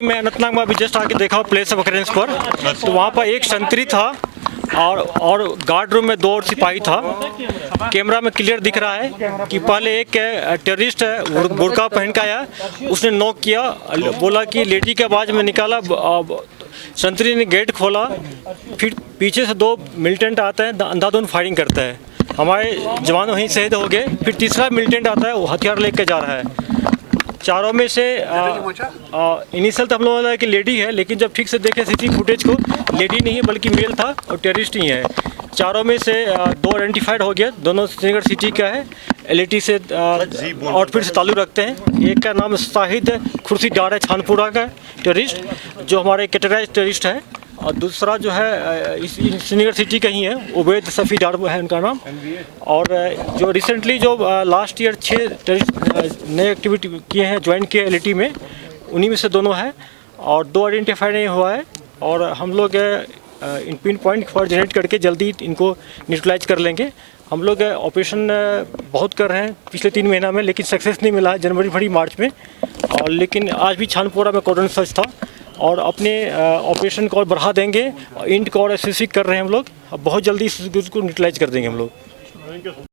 मैं अनंतनाग में अभी जस्ट आके देखा प्लेस ऑफ ऑकरेंस पर, तो वहाँ पर एक संतरी था और गार्ड रूम में 2 और सिपाही था। कैमरा में क्लियर दिख रहा है कि पहले एक टेररिस्ट है बुर्का पहन का आया, उसने नॉक किया, बोला कि लेडी की आवाज़ में निकाला, संतरी ने गेट खोला, फिर पीछे से 2 मिलिटेंट आते हैं, अंधाधुंध फायरिंग करते हैं, हमारे जवान वहीं शहीद हो गए। फिर तीसरा मिलिटेंट आता है, वो हथियार लेके जा रहा है। चारों में से इनिशियल तो हम लोगों ने कि लेडी है, लेकिन जब ठीक से देखे सीसी फुटेज को, लेडी नहीं है बल्कि मेल था और टेररिस्ट ही है। चारों में से 2 आइडेंटिफाइड हो गया, दोनों श्रीनगर सिटी का है, एलईटी से आउटफिट से ताल्लुक़ रखते हैं। एक का नाम शाहिद खुर्शी डार है, छानपुरा का टेररिस्ट, जो हमारे कैटेगराइज टेररिस्ट है, और दूसरा जो है श्रीनगर सिटी का ही है, उबैद सफ़ी डार है उनका नाम। और जो रिसेंटली जो लास्ट ईयर 6 टेररिस्ट नए एक्टिविटी किए हैं, ज्वाइन किए एलईटी में, उन्हीं में से दोनों हैं और 2 आइडेंटिफाई नहीं हुआ है। और हम लोग इन पिन पॉइंट फॉर जनरेट करके जल्दी इनको न्यूट्रलाइज कर लेंगे। हम लोग ऑपरेशन बहुत कर रहे हैं पिछले 3 महीना में, लेकिन सक्सेस नहीं मिला है जनवरी फरवरी मार्च में। और लेकिन आज भी छानपुरा में कॉर्डन सर्च था और अपने ऑपरेशन को और बढ़ा देंगे, इंट को और स्पेसिफिक कर रहे हैं हम लोग। अब बहुत जल्दी इसको न्यूट्रलाइज कर देंगे हम लोग।